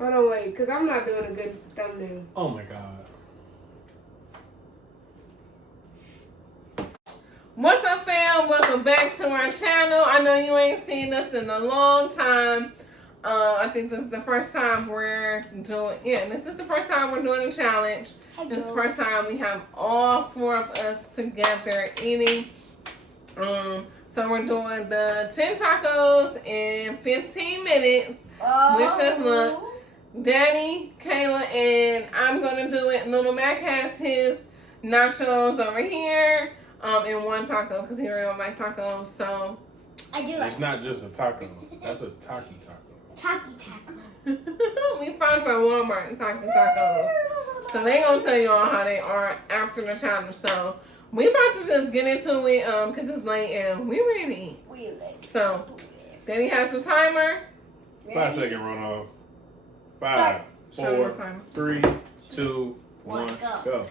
Hold on, wait, because I'm not doing a good thumbnail. Oh my God. What's up, fam? Welcome back to our channel. I know you ain't seen us in a long time. I think this is the first time we're doing, this is the first time we're doing a challenge. Hello. This is the first time we have all four of us together eating. So we're doing the 10 tacos in 15 minutes. Wish us luck. Danny, Kaila, and I'm gonna do it. Lil Mac has his nachos over here in one taco because he really don't like tacos. So I do like. It's not just a taco. That's a taki taco. Taki taco. We found for Walmart and taki tacos. So they gonna tell you all how they are after the challenge. So we about to just get into it because it's late and we ready to eat. We ready. So Danny has the timer. 5 second run off. 5, 4, 3, 2, 1, go.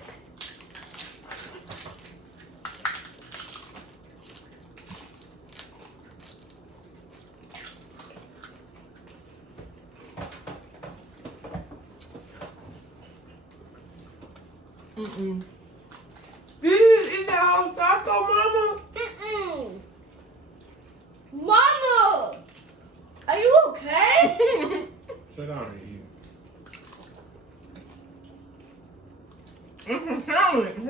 Did you eat that whole taco, Mama? Mama! Are you okay? Sit down and eat. It's a challenge.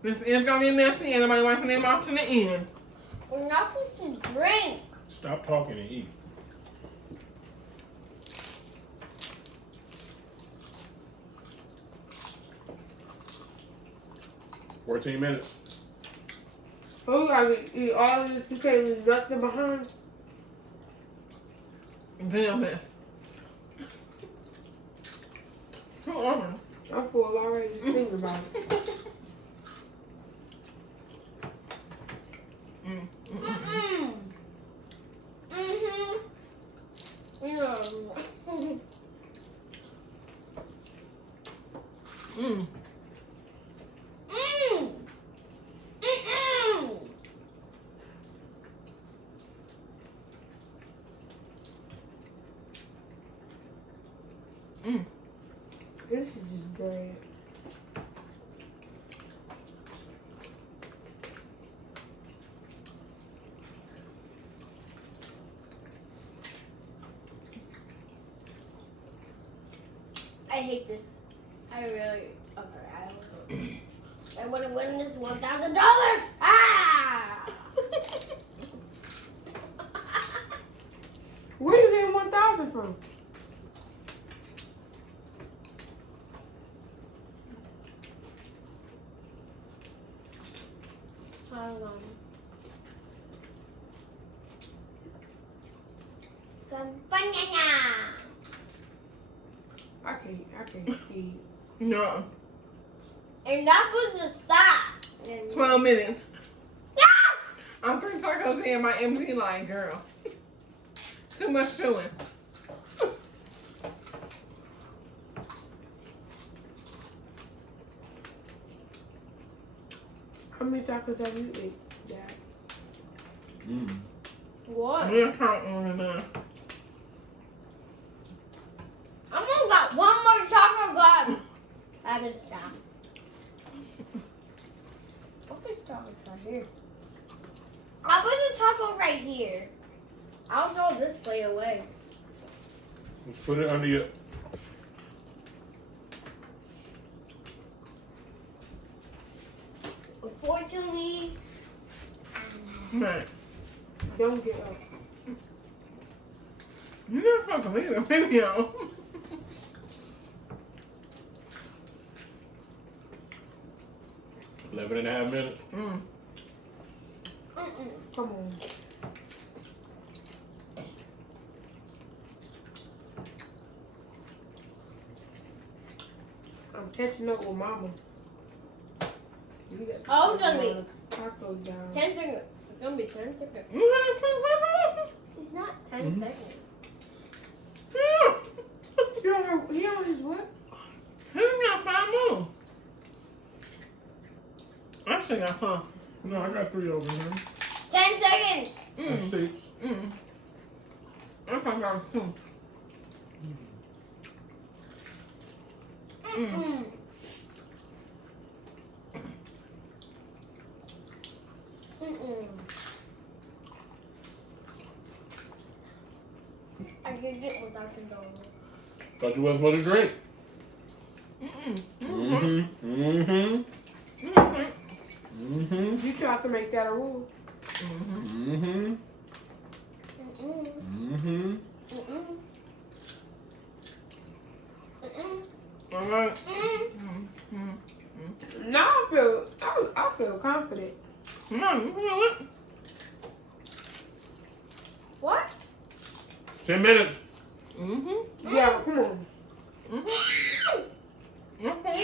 This is gonna be messy. Anybody wiping them off to the end? We're not supposed to drink. Stop talking and eat. $14 minutes. Who gotta eat all of this because nothing behind? Damn this. I'm full already thinking about it. This is just bread. I hate this. I really. Okay, I want to win this $1,000. Ah! Where you getting 1,000 from? I can't feed. No. And not supposed to stop. 12 minutes. I'm 3 tacos in my MG line, girl. Too much chewing. How many tacos have you ate, Dad? What? We'll count on it now. I only got one more taco left. I haven't stopped. I'll put the taco right here. I'll put the taco right here. I'll throw this plate away. Just put it under your. Unfortunately, Man, Don't get up. you're not supposed to leave a video. 11.5 minutes. Mm. Come on. I'm catching up with Mama. You got Oh, it's gonna be tacos down. 10 seconds. It's gonna be 10 seconds. It's not 10 seconds. He on his what? He got 5 more. I actually got some. No, I got 3 over here. 10 seconds. That's 6. I thought that was 2. Mm-mm. Mm-mm. I can get without control. Thought you wasn't supposed to drink. You tried to make that a rule. Mm-mm. Mm-mm. All right. Now I feel confident. Come on, you feel it? What? 10 minutes. Yeah, come on. Okay.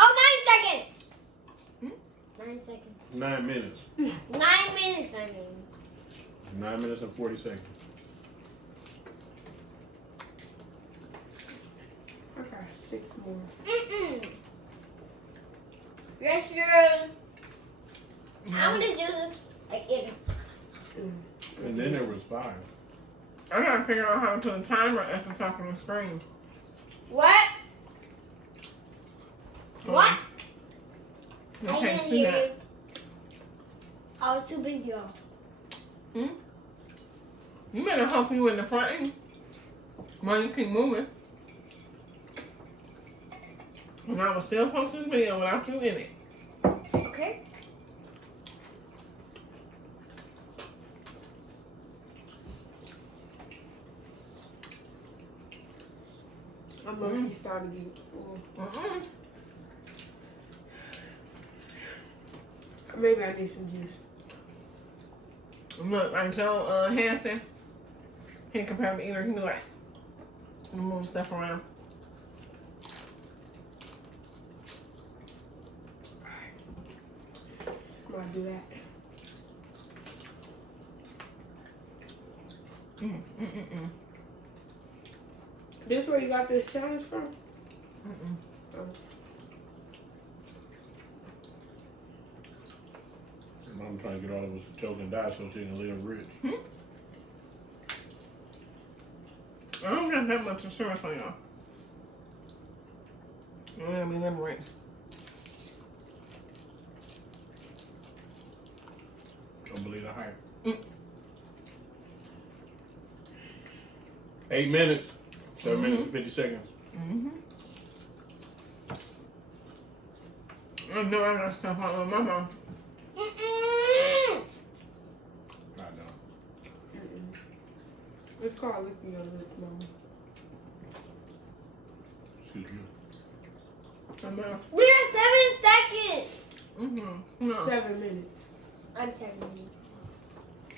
Oh, 9 seconds. 9 seconds. 9 minutes. 9 minutes, I mean. 9 minutes and 40 seconds. Okay, 6 more. Mm-mm. Yes, girl. I'm gonna do this like it. And then there was 5. I gotta figure out how to put a timer at the top of the screen. What? What? You I can't didn't see hear that. you. I was too busy off. You better hope you in the frame while you keep moving. And I will still post this video without you in it. Okay. I'm already starting to get full. Maybe I need some juice. Look, like Joe Hanson, he compare me either. He be like, move stuff around. I'm gonna do that. This where you got this challenge from? Oh. Mom trying to get all of us to choke and die so she can live rich. I don't got that much insurance on y'all. I'm gonna be living rich. Don't believe the hype. 8 minutes. 7 minutes and 50 seconds. I know I got stuff all on my mouth. I know. It's called licking your lips, Mama. Excuse me. My mouth. We are 7 seconds. No. 7 minutes. I'm 7 minutes.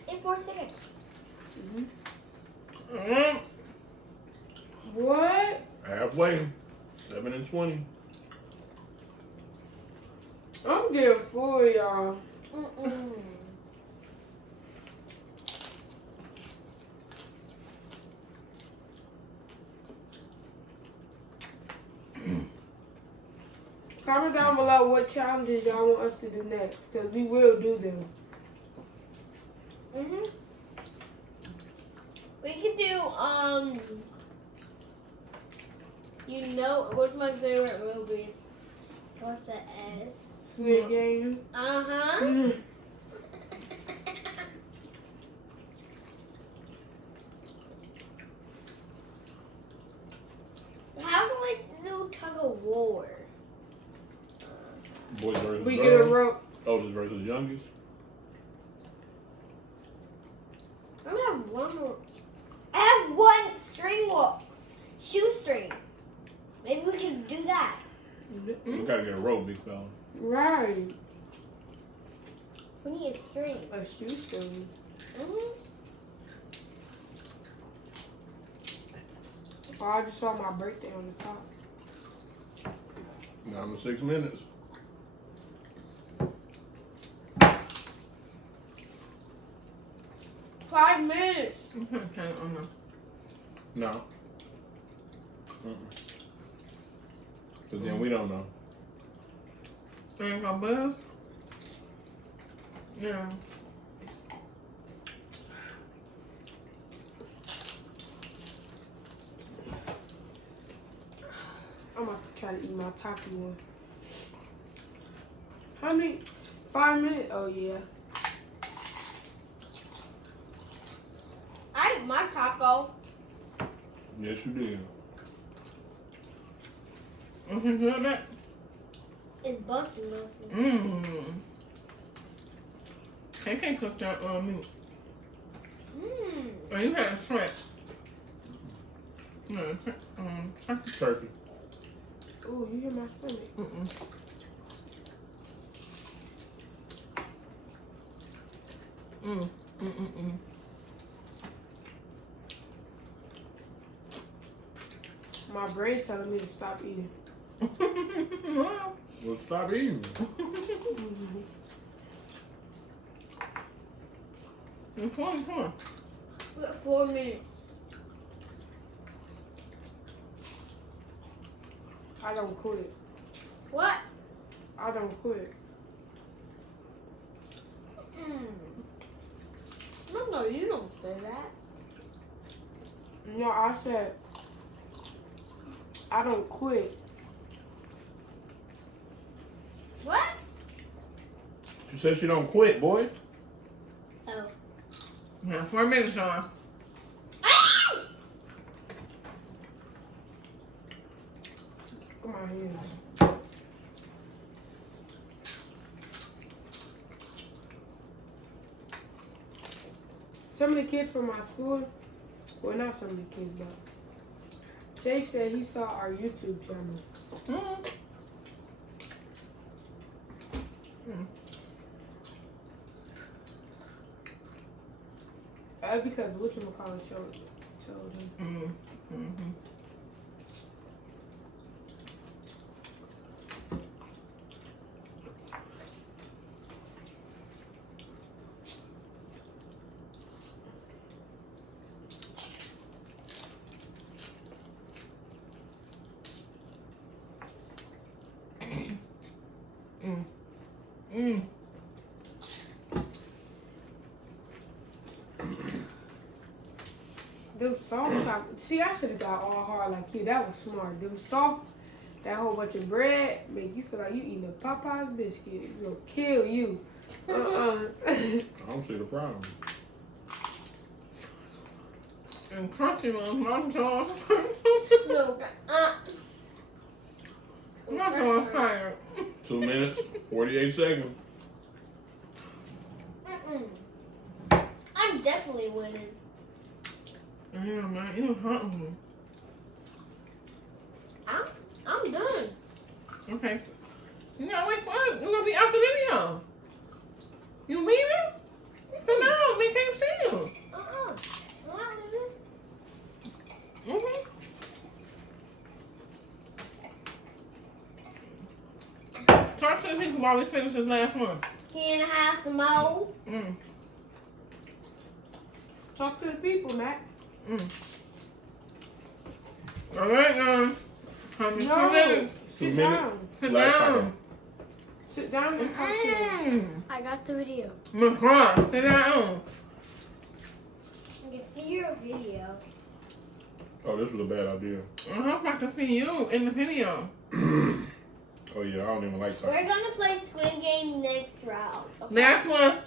In 4 seconds. What? Halfway. 7 and 20. I'm getting full, y'all. Comment down below what challenges y'all want us to do next, because we will do them. We could do, you know, what's my favorite movie? What's the S? Squid Game. Uh-huh. How can we do tug of war? Boys versus We girls. get a rope. Oldest versus youngest. I have one more. I have one string walk. Shoestring. Maybe we can do that. We gotta get a rope, big fella. Right. We need a string. A shoestring. Oh, I just saw my birthday on the top. Now I'm 6 minutes. Five minutes. Okay, No. Cause then we don't know. Ain't gonna buzz? Yeah. I'm about to try to eat my taco one. How many? 5 minutes? Oh, yeah. I ate my taco. Yes, you did. What's you good at? It's busted mostly. They can't cook that meat. Mmm. Oh, you had a shrimp. No, Turkey. Ooh, you hear my stomach? My brain telling me to stop eating. Well, stop eating. Come on. We got 4 minutes. I don't quit. What? I don't quit. No, you don't say that. No, I said I don't quit. What? She said she don't quit, boy. Oh. Yeah, 4 minutes, y'all. Come on here. Some of the kids from my school, well, not some of the kids, but Jay said he saw our YouTube channel. Because whatchamacallit told him. Them soft chocolate. See, I should have got all hard like you. That was smart. Them soft, that whole bunch of bread make you feel like you eating a Popeye's biscuit. It's gonna kill you. I don't see the problem. And crunchy ones, my jaw. Look. My jaw's tired. 2 minutes, 48 seconds. I'm definitely winning. Yeah, man, it was hot in here. I'm done. Okay, so you gotta wait for us. We're gonna be out the video. You leaving? Sit down. They can't see you. I'm not leaving. Talk to the people while we finish this last one. Can I have some more? Talk to the people, Mac. All right, now. Come in 2 minutes. 2 minutes. Sit Last down. taco. Sit down and talk to them. I got the video. McCross, sit down. I can see your video. Oh, this was a bad idea. I hope I can see you in the video. Oh yeah, I don't even like We're tacos. gonna play Squid Game next round. Okay? Last one.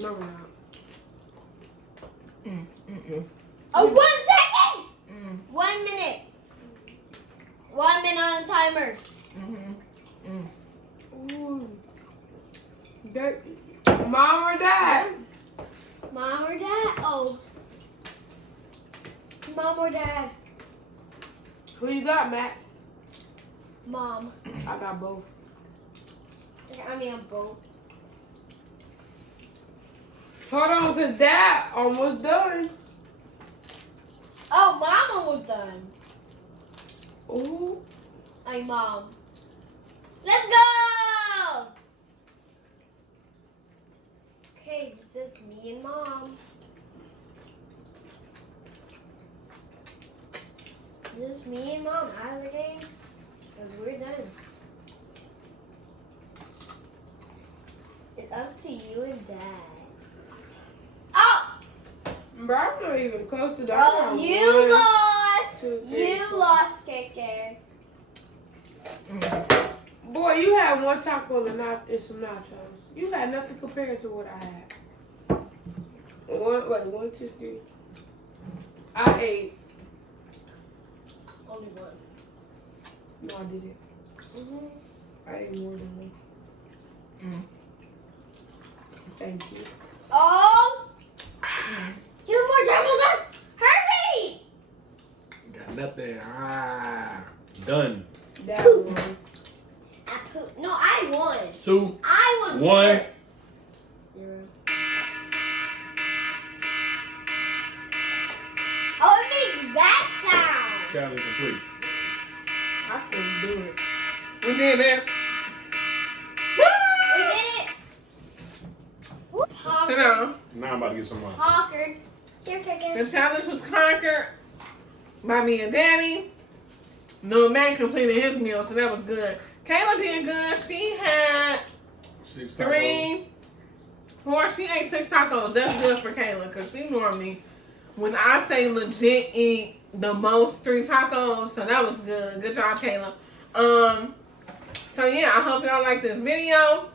No, we're not. Oh, 1 second! 1 minute. 1 minute on the timer. Ooh. Mom or dad? Mom or dad? Oh. Mom or dad? Who you got, Mac? Mom. I got both. I mean, I'm both. Hold on to that. Almost done. Oh, Mom almost done. Ooh. Hey, Mom. Let's go! Okay, this is me and Mom. This is me and Mom out of the game. Because we're done. It's up to you and Dad. Oh! Bro, I'm not even close to that. Oh, you lost! 2, 3, You 4. lost, Kicker. Boy, you had one taco and some nachos. You had nothing compared to what I had. 1, 2, 3. I ate. Only one. No, I didn't. I ate more than one. Thank you. Oh! You more time left! Hurry! Got nothing. Done. That one. I pooped. No, I won. 2, I won 1. first. 0. Oh, it makes that sound. Challenge complete. I couldn't do it. We did it. We did it. Sit down. Now I'm about to get some more. Conquered. Here, Kicker. The challenge was conquered by me and Daddy. Lil Mac completed his meal, so that was good. Kaila did good. She had 6 tacos. 3, 4. She ate 6 tacos. That's good for Kaila because she normally, when I say legit, eat the most 3 tacos. So that was good. Good job, Kaila. So yeah, I hope y'all like this video.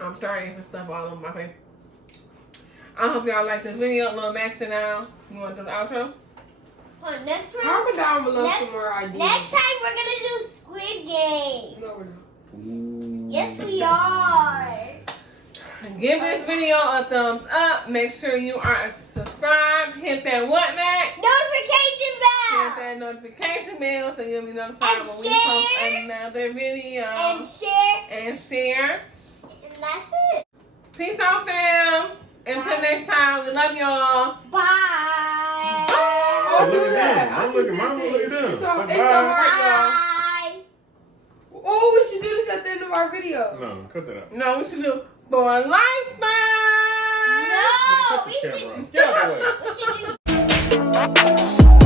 I'm sorry if it's stuff all over my face. I hope y'all like this video. Lil Mac, sit down. You want to do the outro? Next round. Comment down below Next- some more ideas. Next time we're gonna do Squid Game. No, we're not. Yes, we are. Give this video a thumbs up. Make sure you are subscribed. Hit that what, Mac? Notification Hit bell. that notification bell so you'll be notified And when we post share. another video. And share. And share. And that's it. Peace out, fam. Until next time, we love y'all. Bye. Oh, Look do at that. them. I I'm looking. just Mama, did look at this. them. It's a Bye-bye. heart, y'all. Bye. Oh, we should do this at the end of our video. No, cut that out. No, we should do for life. No, Cut we this should. camera off. Get out the way. We should do.